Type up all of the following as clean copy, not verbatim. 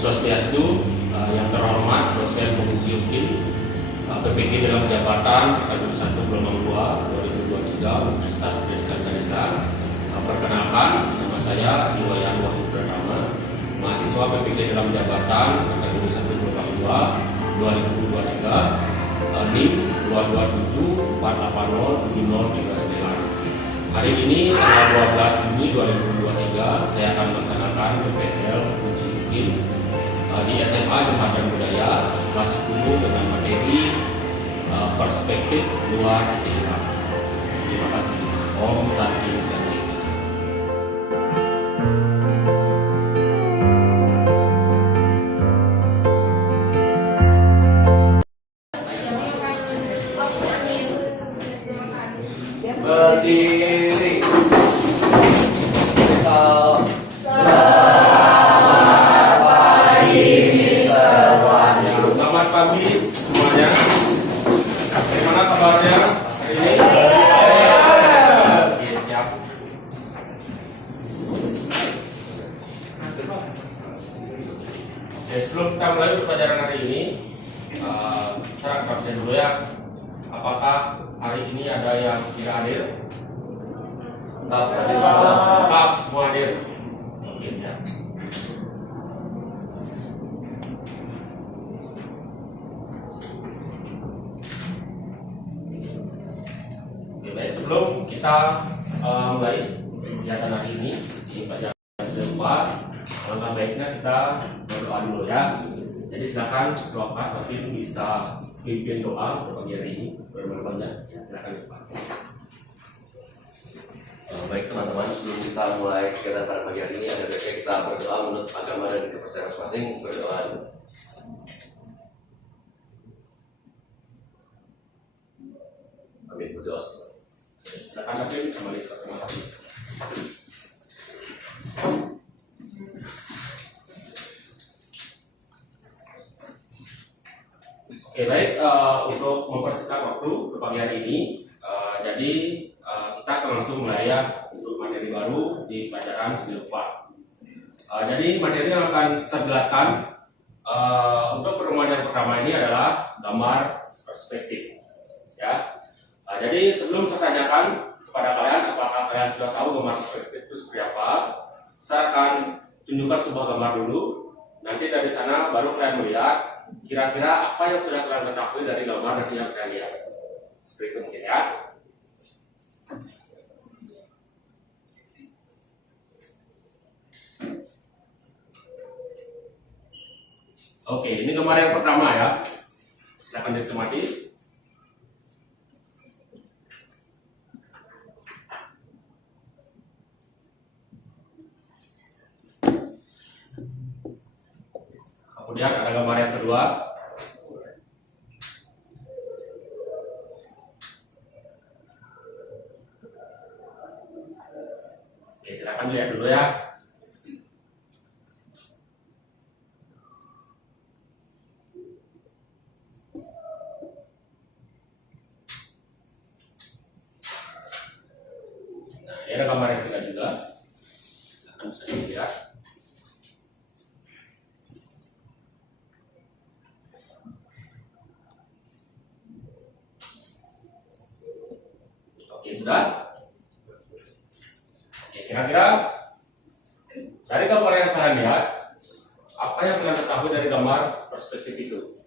Swastiastu. Yang terhormat dosen Penguji UKIN, PPG dalam jabatan Akademi 1 Gelombang 2 2023 Universitas Pendidikan Ganesha. Perkenalkan, nama saya Iwayan Wahyu Pratama, mahasiswa PPG dalam jabatan Akademi 1 Gelombang 2 2023, NIM 227480709. Hari ini tanggal 12 Juni 2023 saya akan melaksanakan PPL Penguji UKIN di SMA Jembatan Budaya kelas 10 dengan materi perspektif luar daerah. Terima kasih. Om Santi Santi. Berdiri. Selamat pagi semuanya. Bagaimana kabarnya hari ini? Siap. Oke, sebelum kita mulai pelajaran hari ini, saya absen dulu ya. Apakah hari ini ada yang tidak hadir? Tetap semua hadir. Oke, siap. Baik, sebelum kita mulai kegiatan hari ini di pelajaran keempat, alangkah baiknya kita berdoa dulu ya. Jadi silakan Doa Pas Batin bisa pimpin doa untuk pagi hari ini berbanyak. Silakan Pak. Baik teman-teman, sebelum kita mulai kegiatan pada pagi hari ini, ada baiknya kita berdoa menurut agama dan kepercayaan masing-masing. Berdoa. Amin. Berdoa. Silakan Batin kembali. Terima kasih. Oke, baik, untuk mempersingkat waktu ke pagi hari ini, jadi kita akan langsung mulai ya untuk materi baru di pelajaran semester 4. Jadi materi yang akan saya jelaskan untuk pertemuan yang pertama ini adalah gambar perspektif. Ya, jadi sebelum saya tanyakan kepada kalian apakah kalian sudah tahu gambar perspektif itu seperti apa, saya akan tunjukkan sebuah gambar dulu. Nanti dari sana baru kalian melihat kira-kira apa yang sudah kalian ketahui dari gambar yang kalian lihat. Seperti itu mungkin ya. Oke, ini gambar yang pertama ya. Silakan dicermati. Kemudian ada gambar yang kedua. Oke, silakan lihat dulu ya. Nah, ini ada gambar yang ketiga juga. Silakan bisa dilihat. Oke, sudah. Oke, kira-kira dari gambar yang kalian lihat, apa yang kalian ketahui dari gambar perspektif itu?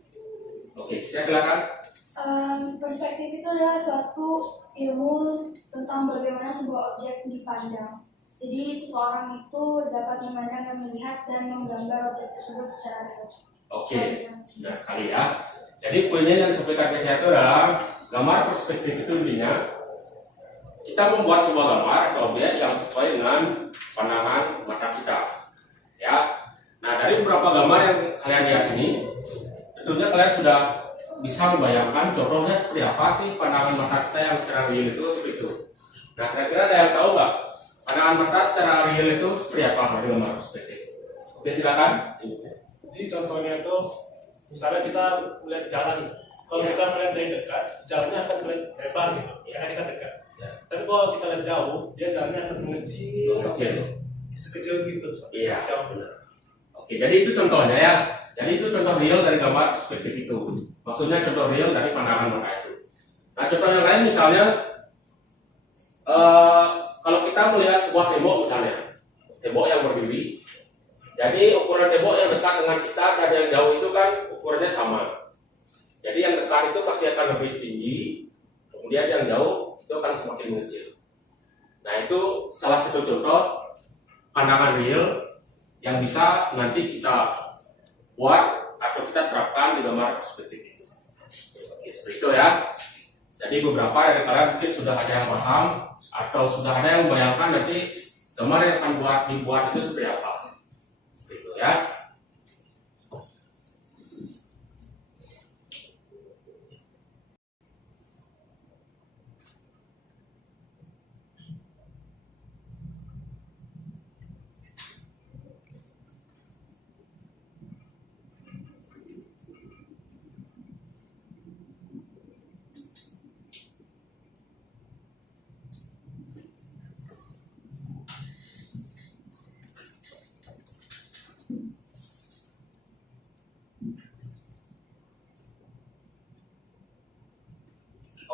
Oke, saya silakan. Perspektif itu adalah suatu ilmu tentang bagaimana sebuah objek dipandang. Jadi seseorang itu dapat memandang dan melihat dan menggambar objek tersebut secara real. Oke, benar sekali ya. Jadi poinnya yang disampaikan ke saya itu adalah gambar perspektif itu intinya kita membuat sebuah gambar atau objek yang sesuai dengan pandangan mata kita. Ya. Nah, dari beberapa gambar yang kalian lihat ini, tentunya kalian sudah bisa membayangkan contohnya seperti apa sih pandangan mata kita yang secara real itu seperti itu. Nah, kira-kira ada yang tahu nggak pandangan mata secara real itu seperti apa dari gambar perspektif? Oke, silakan. Jadi contohnya itu misalnya kita melihat jalan, kalau kita melihat dari dekat, jalannya akan terlihat lebar gitu, karena kita dekat. Tapi kalau kita lihat jauh, dia jalannya akan mengecil, Kecil. sekecil gitu. Iya, Jauh. benar. Oke, jadi itu contohnya ya. Jadi itu contoh real dari gambar perspektif itu. Maksudnya contoh real dari pandangan mata itu. Nah, contoh yang lain misalnya kalau kita melihat sebuah tembok misalnya, tembok yang berdiri. Jadi ukuran tembok yang dekat dengan kita dan yang jauh itu kan ukurannya sama. Jadi yang dekat itu pasti akan lebih tinggi, kemudian yang jauh itu akan semakin mengecil. Nah, itu salah satu contoh pandangan real yang bisa nanti kita buat atau kita terapkan di gambar perspektif itu. Oke, seperti itu ya. Jadi beberapa dari kalian mungkin sudah ada yang paham atau sudah ada yang membayangkan nanti gambar yang akan dibuat itu seperti apa. Gitu ya.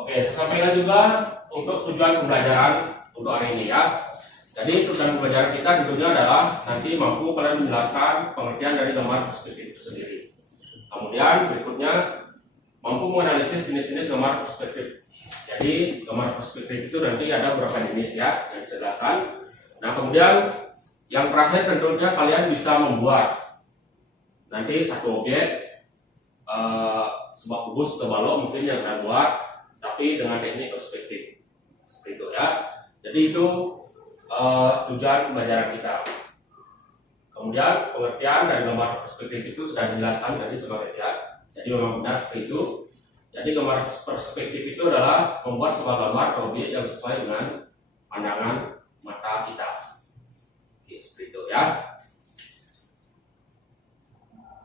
Oke, saya sampaikan juga untuk tujuan pembelajaran untuk hari ini ya. Jadi tujuan pembelajaran kita tentunya adalah nanti mampu kalian menjelaskan pengertian dari gambar perspektif itu sendiri. Kemudian berikutnya mampu menganalisis jenis-jenis gambar perspektif. Jadi gambar perspektif itu nanti ada beberapa jenis ya yang saya jelaskan. Nah, kemudian yang terakhir tentunya kalian bisa membuat nanti satu objek sebuah kubus atau balok mungkin yang kalian buat, tapi dengan teknik perspektif seperti itu ya. Jadi itu tujuan pembelajaran kita. Kemudian pengertian dari gambar perspektif itu sudah dijelaskan tadi sebagai siap. Jadi memang benar seperti itu. Jadi gambar perspektif itu adalah membuat sebuah gambar atau objek yang sesuai dengan pandangan mata kita. Oke, seperti itu ya.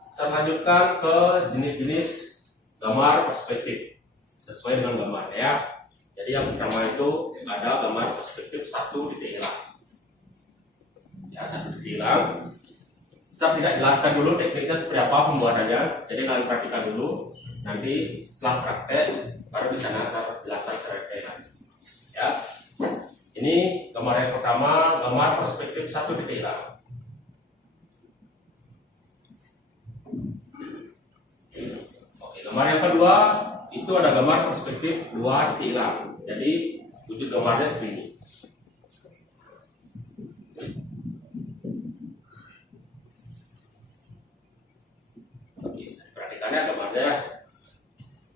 Saya lanjutkan ke jenis-jenis gambar perspektif sesuai dengan gambar ya. Jadi yang pertama itu ada gambar perspektif satu titik hilang. Ya, satu titik hilang. Saya tidak jelaskan dulu tekniknya seperti apa pembuatannya. Jadi kalian perhatikan dulu. Nanti setelah praktek baru bisa saya jelaskan secara detail. Ya. Ini gambar yang pertama, gambar perspektif satu titik hilang. Oke, gambar yang kedua itu ada gambar perspektif dua titik hilang. Jadi wujud gambarnya seperti ini. Oke, perhatikan ya gambarnya.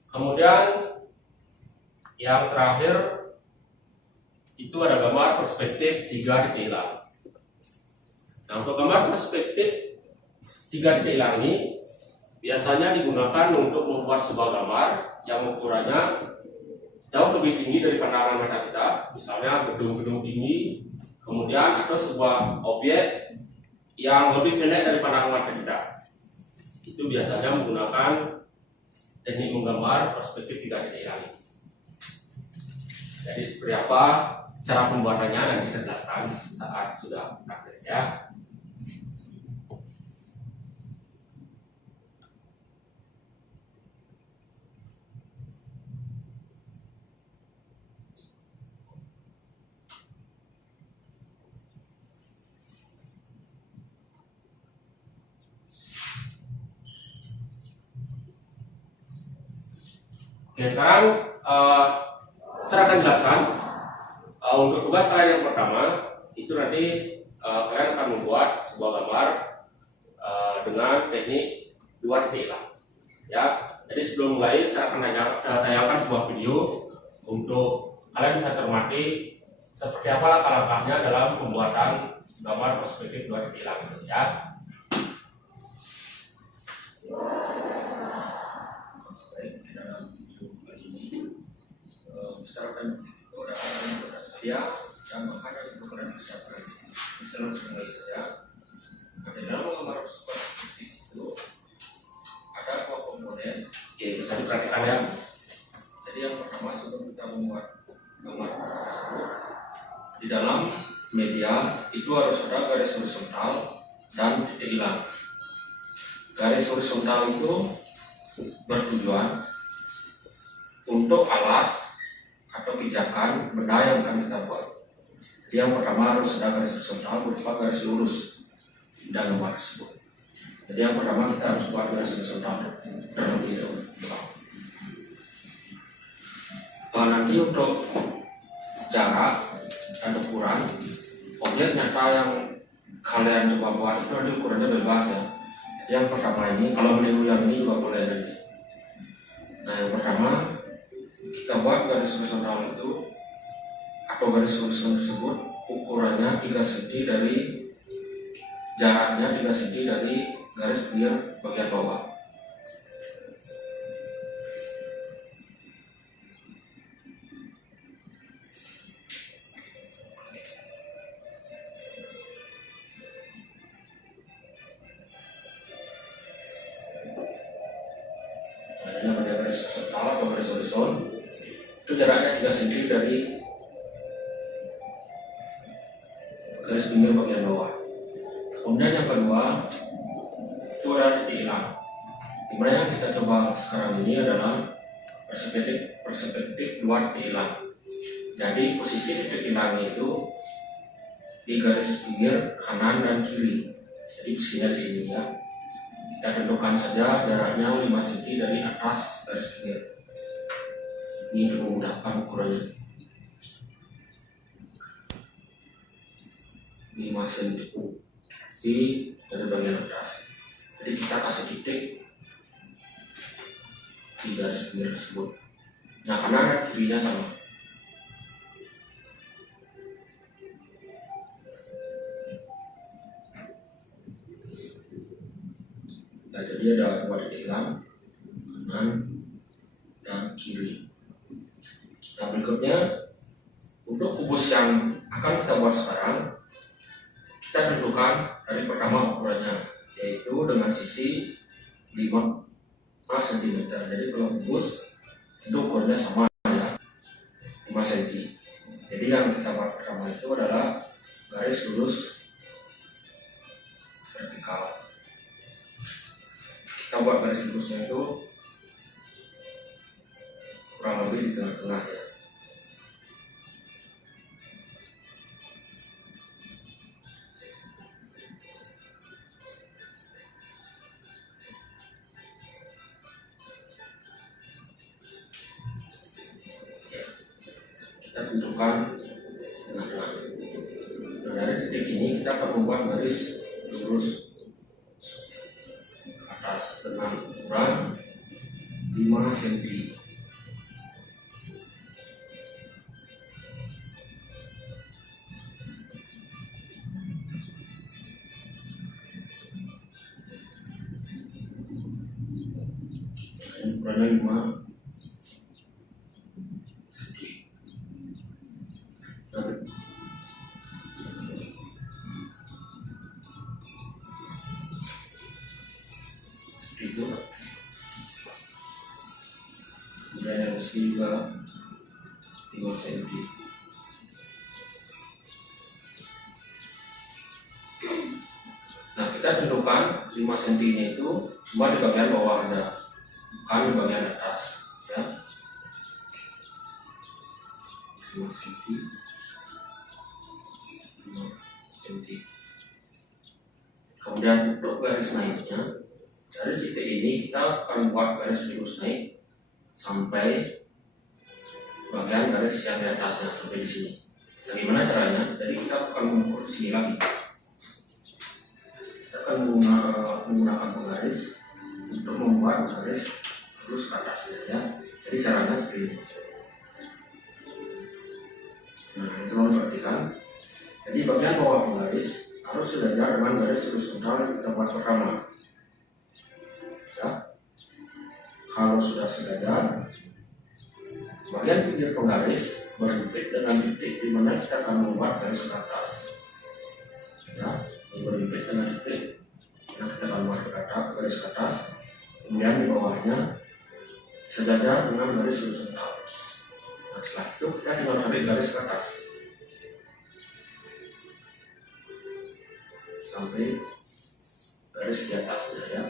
Kemudian yang terakhir itu ada gambar perspektif tiga titik hilang. Nah, untuk gambar perspektif tiga titik hilang ini biasanya digunakan untuk membuat sebuah gambar yang ukurannya jauh lebih tinggi dari pandangan mata kita, misalnya gedung-gedung tinggi, kemudian atau sebuah objek yang lebih pendek dari pandangan mata kita. Itu biasanya menggunakan teknik menggambar perspektif tiga titik hilang. Jadi seperti apa cara pembuatannya nanti saya jelaskan saat sudah praktek ya. Oke, sekarang saya akan jelaskan untuk tugas kalian yang pertama itu nanti kalian akan membuat sebuah gambar dengan teknik dua titik hilang. Ya, jadi sebelum mulai saya akan tayangkan sebuah video untuk kalian bisa cermati seperti apa langkah-langkahnya dalam pembuatan gambar perspektif dua titik hilang. Ya. Misalkan orang saya yang ada di program misalkan misalnya saya ada dalam gambar seperti itu ada dua komponen. Oke, bisa diperhatikan ya. Jadi yang pertama sebelum kita membuat gambar tersebut di dalam media itu harus ada garis horizontal dan titik hilang. garis horizontal itu bertujuan untuk alas atau pijakan benda yang akan kita buat. Jadi yang pertama harus ada garis horizontal berupa garis lurus di dalam gambar tersebut. Jadi yang pertama kita harus buat garis horizontal terlebih dahulu. Nanti untuk jarak dan ukuran objek nyata yang kalian coba buat itu nanti ukurannya bebas ya. Yang pertama ini kalau meniru yang ini juga boleh nanti. Nah yang pertama kita buat garis horizontal itu atau garis horizontal tersebut ukurannya 3 cm dari jaraknya 3 cm dari garis pinggir bagian bawah. Garis horizontal atau garis horizon itu jaraknya 3 cm dari garis pinggir bagian bawah. Kemudian yang kedua itu adalah titik hilang. Dimana yang kita coba sekarang ini adalah perspektif luar titik hilang. Jadi posisi titik hilang itu di garis pinggir kanan dan kiri. Jadi posisinya di sini ya. Kita tentukan saja jaraknya 5 cm dari atas garis pinggir. Ini untuk memudahkan ukurannya. 5 cm dari bagian atas. Jadi kita kasih titik di garis pinggir tersebut. Nah kanan dan kirinya sama. Nah, jadi ada 2 titik hilang kanan dan kiri. Nah berikutnya untuk kubus yang akan kita buat sekarang kita tentukan dari pertama ukurannya yaitu dengan sisi 5 cm. Jadi kalau kubus itu ukurannya sama ya 5 cm. Jadi yang kita buat pertama itu adalah garis lurus vertikal. Kita buat garis lurusnya itu kurang lebih di tengah-tengah ya. Kita tentukan tengah-tengah. Nah, dari titik ini kita akan membuat garis lurus atas dengan ukuran 5 cm. Ukurannya 5 cm. Itu kemudian yang sini juga 5 cm. Nah kita tentukan 5 cm nya itu cuma di bagian bawah ada, bukan di bagian atas ya. 5 cm 5 cm. Kemudian untuk garis naiknya dari titik ini kita akan buat garis lurus naik sampai bagian garis yang di atasnya sampai di sini. Nah, gimana caranya? Jadi kita akan mengukur di sini lagi. Kita akan menggunakan penggaris untuk membuat garis lurus ke atasnya ya. Jadi caranya seperti ini. Nah, itu perhatikan. Jadi bagian bawah penggaris harus sejajar dengan garis horizontal yang kita buat pertama. Ya. Kalau sudah sejajar, bagian pinggir penggaris berhimpit dengan titik di mana kita akan membuat garis ke atas. Ya, ini berhimpit dengan titik yang kita akan buat garis ke atas. Kemudian di bawahnya sejajar dengan garis horizontal. Nah, setelah itu kita tinggal tarik garis ke atas sampai garis di atasnya ya.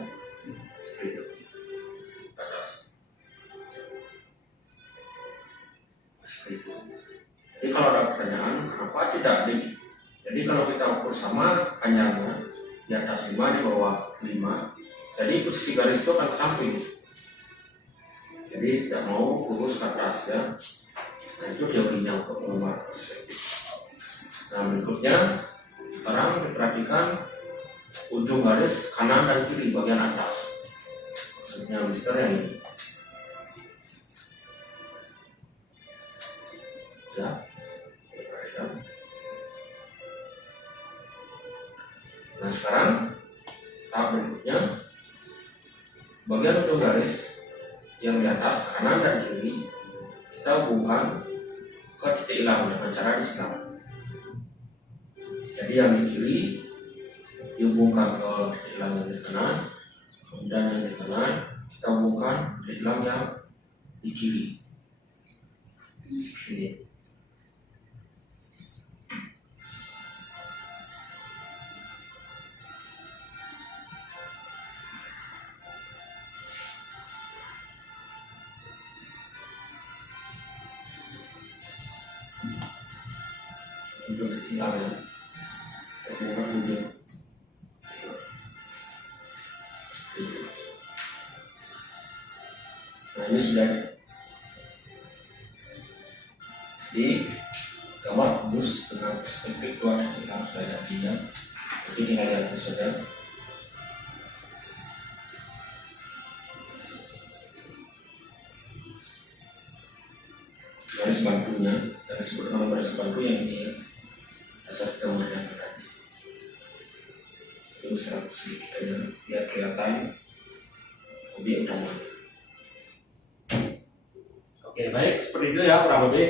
seperti itu. Jadi kalau ada pertanyaan, kenapa tidak di? Jadi kalau kita ukur sama panjangnya di atas 5, di bawah 5, jadi posisi garis itu akan ke samping. Jadi tidak mau lurus ke atas ya. Nah itu teorinya untuk menggambar perspektif. Nah berikutnya sekarang diperhatikan ujung garis kanan dan kiri bagian atas. Maksudnya mister yang ini. Ya, diperhatikan. Nah sekarang tahap berikutnya bagian ujung garis yang di atas kanan dan kiri kita hubungkan ke titik hilang dengan cara disilang. Jadi yang di kiri dihubungkan ke titik hilang yang di kanan, kemudian yang di kanan kita hubungkan ke titik hilang yang di kiri. Ini. Ujung hilang ya, hubungan ujung. Nah ini sudah di gambar kubus dengan perspektif 2 yang sudah jadi ya. Jadi tinggal lihat saja. Garis bantunya, garis disebut nama garis bantu yang ini ya. Dasar gambarnya berarti. Ini secara posisi kita ya, biar kelihatan objek utamanya. Oke, baik, seperti itu ya kurang lebih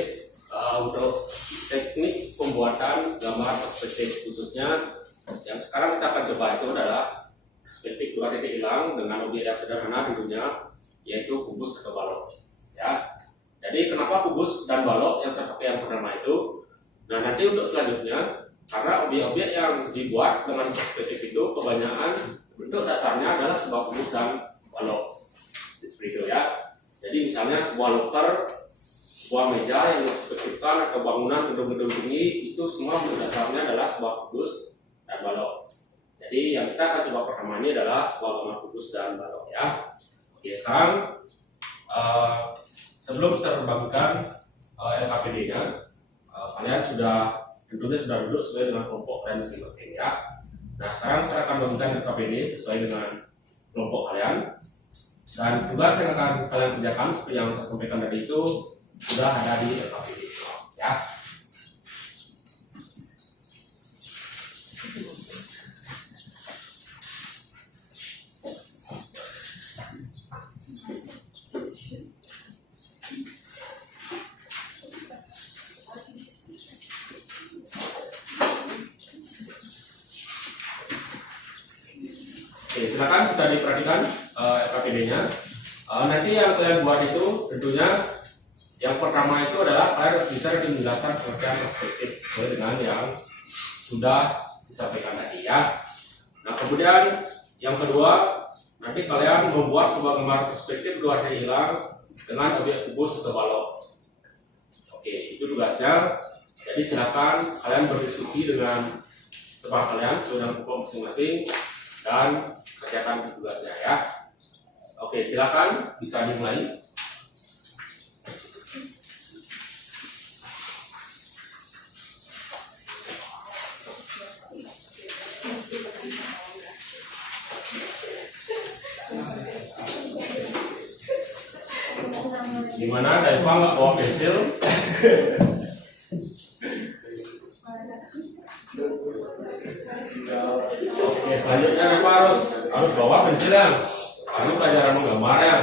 untuk teknik pembuatan gambar perspektif khususnya yang sekarang kita akan coba itu adalah perspektif 2 titik hilang dengan objek yang sederhana tentunya, yaitu kubus atau balok ya. Jadi kenapa kubus dan balok yang seperti yang pertama itu? Nah nanti untuk selanjutnya, karena objek-objek yang dibuat dengan perspektif itu kebanyakan bentuk dasarnya adalah sebuah kubus dan balok seperti itu ya. Jadi misalnya sebuah loker, sebuah meja yang diperspektifkan atau bangunan gedung-gedung tinggi itu semua bentuk dasarnya adalah sebuah kubus dan balok. Jadi yang kita akan coba pertama ini adalah sebuah gambar kubus dan balok ya. Oke, sekarang sebelum saya membagikan LKPD-nya, kalian tentunya sudah duduk sesuai dengan kelompok kalian masing-masing ya. Nah sekarang saya akan membagikan LKPD sesuai dengan kelompok kalian. Dan tugas yang akan kalian kerjakan seperti yang saya sampaikan tadi itu sudah ada di LKPD ya. Oke, silakan bisa diperhatikan LKPD-nya. Nanti yang kalian buat itu tentunya yang pertama itu adalah kalian harus bisa menjelaskan pengertian perspektif sesuai dengan yang sudah disampaikan tadi ya. Nah kemudian yang kedua, nanti kalian membuat sebuah gambar perspektif 2 titik hilang dengan objek kubus atau balok. Oke, itu tugasnya. Jadi silakan kalian berdiskusi dengan teman kalian sesuai dengan kelompok masing-masing dan kerjakan tugasnya ya. Oke, silakan bisa dimulai. Gimana Daiva nggak bawa pensil? Oke, selanjutnya Daiva harus bawa pensil ya. Kamu pelajaran menggambar ya.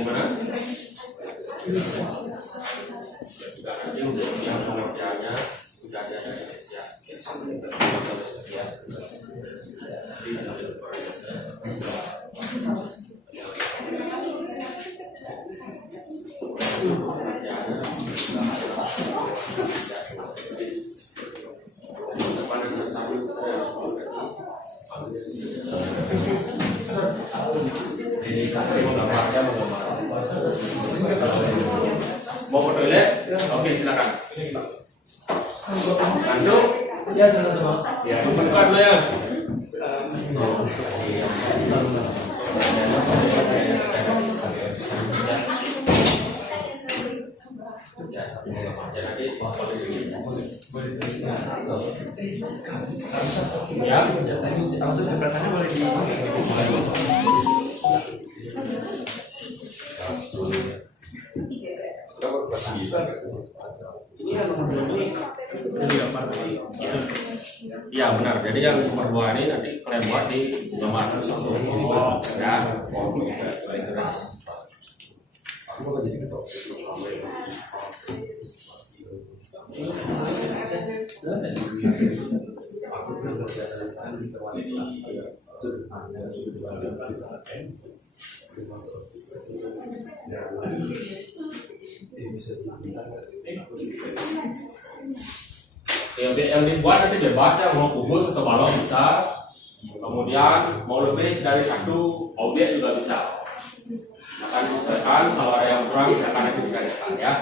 Gimana? Sudah nanti untuk yang pengertiannya sudah ada di Indonesia. Ini kakek mau gambarnya mau gambar. Mau ke toilet? Oke, silakan. Ngantuk? Ya, sudah coba. Ya, bukan dulu ya. Ya, sampai mau gambar aja nanti. Ya, Untuk keberatan boleh di ini yang nomor 2 ini gambar iya benar. Jadi yang nomor 2 ini nanti kalian buat di gambar satu. Ya. Yang dibuat nanti bebas ya, mau kubus atau balon bisa. Kemudian mau lebih dari satu objek juga bisa. Akan disesuaikan, kalau ada yang kurang silakan nanti ditanyakan ya.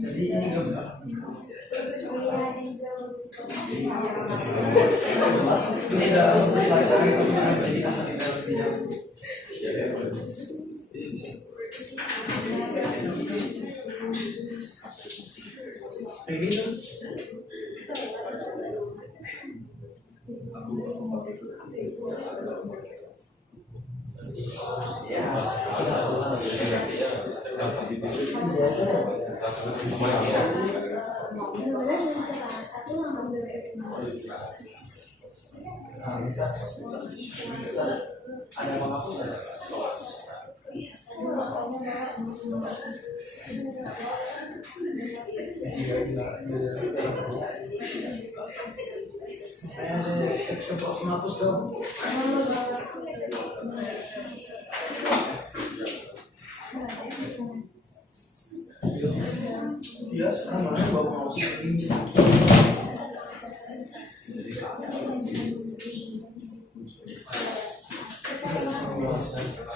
jadi ini gambar. Ini dalam pelajaran yang bisa menjadikan tidak. Begitu. Ada yang menghapus ada? Ada siap-siap 100 dong. Iya, sekarang mana bawa mouse ini?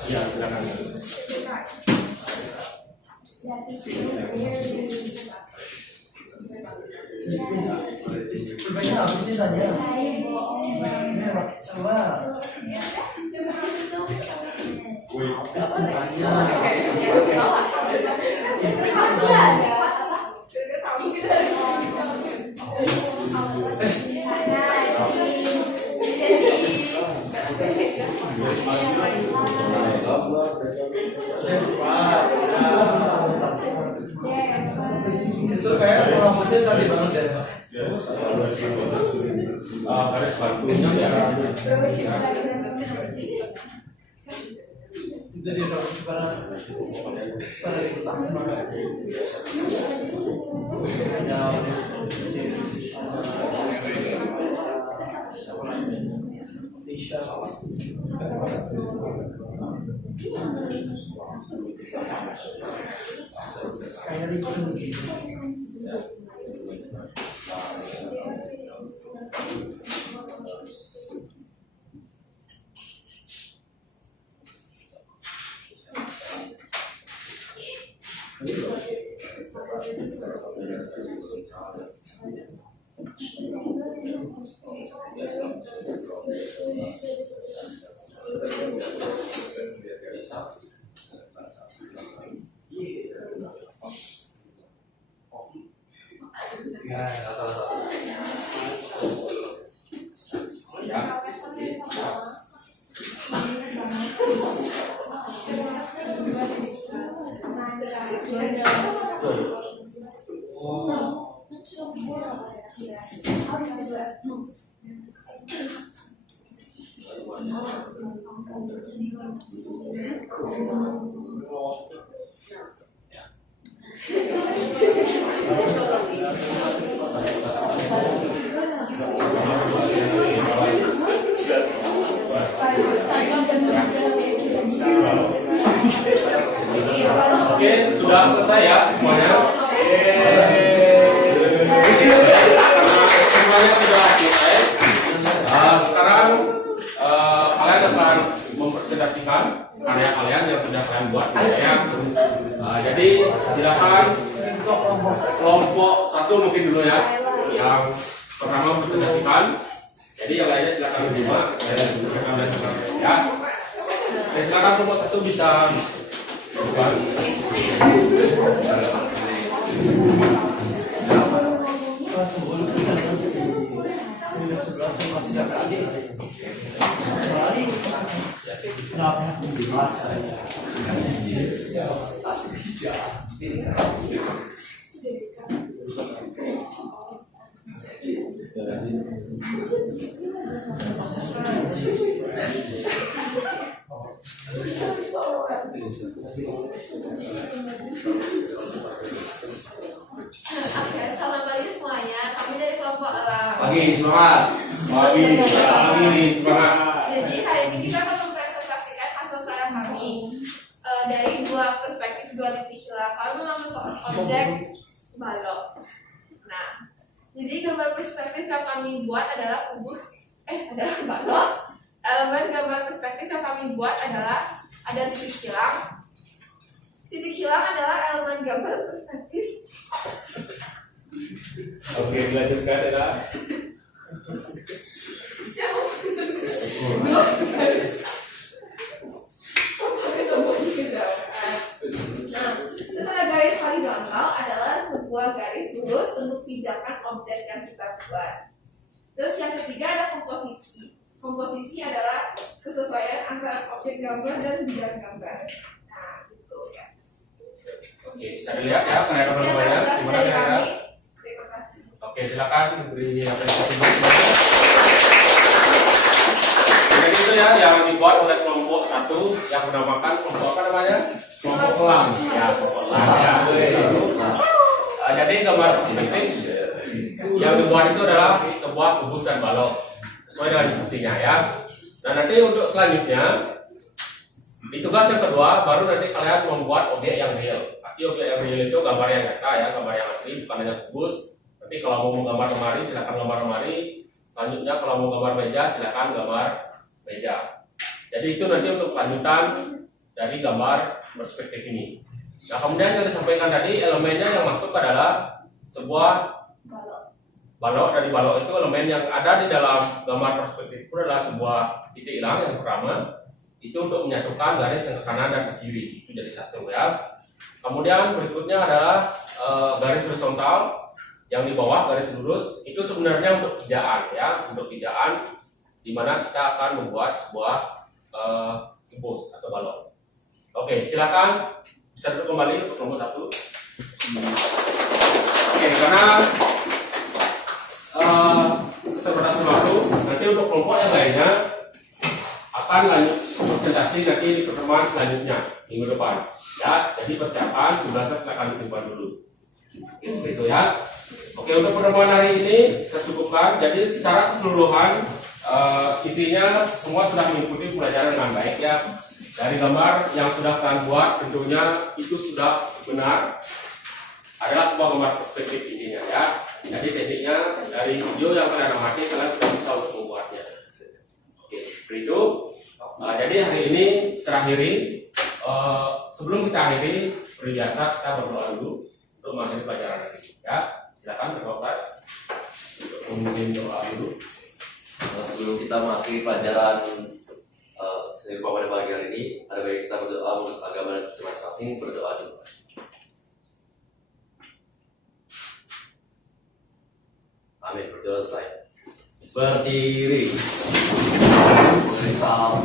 Ya, silakan. Perbanyak habis nih tanya. Coba. Itu kayak penghapusan tadi banget deh. Garis bantunya ya. Itu dia dapat sekarang. Oke, sudah selesai ya semuanya. Semuanya sudah selesai. Sekarang kalian akan mempresentasikan karya kalian yang sudah kalian buat. Ya. Jadi silakan kelompok satu mungkin dulu ya, yang pertama mempresentasikan. Jadi yang lainnya silakan menerima. Ya. Silakan kelompok satu bisa buat. Oke, selamat pagi semuanya. Kami dari kelompok Pagi, semangat. Pagi, semangat. Jadi hari ini kita akan mempresentasikan hasil karya kami dari dua perspektif, dua titik hilang. Kami mengambil objek balok. Nah, jadi gambar perspektif yang kami buat adalah adalah balok. Elemen gambar perspektif yang kami buat adalah ada titik hilang. Titik hilang adalah elemen gambar perspektif. Oke, dilanjutkan ya. Nah, terus ada garis horizontal adalah sebuah garis lurus untuk pijakan objek yang kita buat. Terus yang ketiga ada komposisi. Komposisi adalah kesesuaian antara objek gambar dan bidang gambar. Nah, gitu ya. Oke, bisa dilihat ya karya gambar-gambarnya gimana ya? Terima kasih. Oke, silakan beri apresiasi. Jadi itu ya yang dibuat oleh kelompok satu yang menamakan kelompok apa namanya? Kelompok elang. Ya, kelompok elang ya. Jadi gambar perspektif yang dibuat itu adalah sebuah kubus dan balok sesuai dengan instruksinya ya. Nah nanti untuk selanjutnya di tugas yang kedua baru nanti kalian membuat objek yang real. Arti objek yang real itu gambar yang nyata ya, gambar yang asli bukan hanya kubus. Nanti kalau mau gambar lemari silakan gambar lemari. Selanjutnya kalau mau gambar meja silakan gambar meja. Jadi itu nanti untuk lanjutan dari gambar perspektif ini. Nah kemudian yang disampaikan tadi elemennya yang masuk adalah sebuah balok. Dari balok itu elemen yang ada di dalam gambar perspektif itu adalah sebuah titik hilang yang pertama itu untuk menyatukan garis yang ke kanan dan ke kiri, itu jadi satu ya. Kemudian berikutnya adalah garis horizontal yang di bawah garis lurus, itu sebenarnya untuk kijaan ya, untuk kijaan di mana kita akan membuat sebuah gembos atau balok. Oke, silakan bisa duduk kembali untuk nomor 1. Oke, karena terbatas waktu, nanti untuk kelompok yang lainnya akan lanjut presentasi nanti di pertemuan selanjutnya minggu depan ya. Jadi persiapan tugasnya silakan disimpan dulu. Oke, seperti itu ya. Oke, untuk pertemuan hari ini saya cukupkan. Jadi secara keseluruhan intinya semua sudah mengikuti pelajaran dengan baik ya. Dari gambar yang sudah kalian buat tentunya itu sudah benar adalah sebuah gambar perspektif intinya ya. Jadi tekniknya dari video yang kalian amati kalian sudah bisa untuk membuatnya. Oke, seperti itu. Jadi hari ini saya akhiri. Sebelum kita akhiri, seperti biasa kita berdoa dulu untuk mengakhiri pelajaran hari ini. Ya, silakan berdoa kelas untuk memimpin doa dulu. Sebelum kita mengakhiri pelajaran seni rupa pada pagi hari ini, ada baik kita berdoa menurut agama dan masing-masing. Berdoa dulu. Amin. Berdoa selesai. Berdiri. Salam.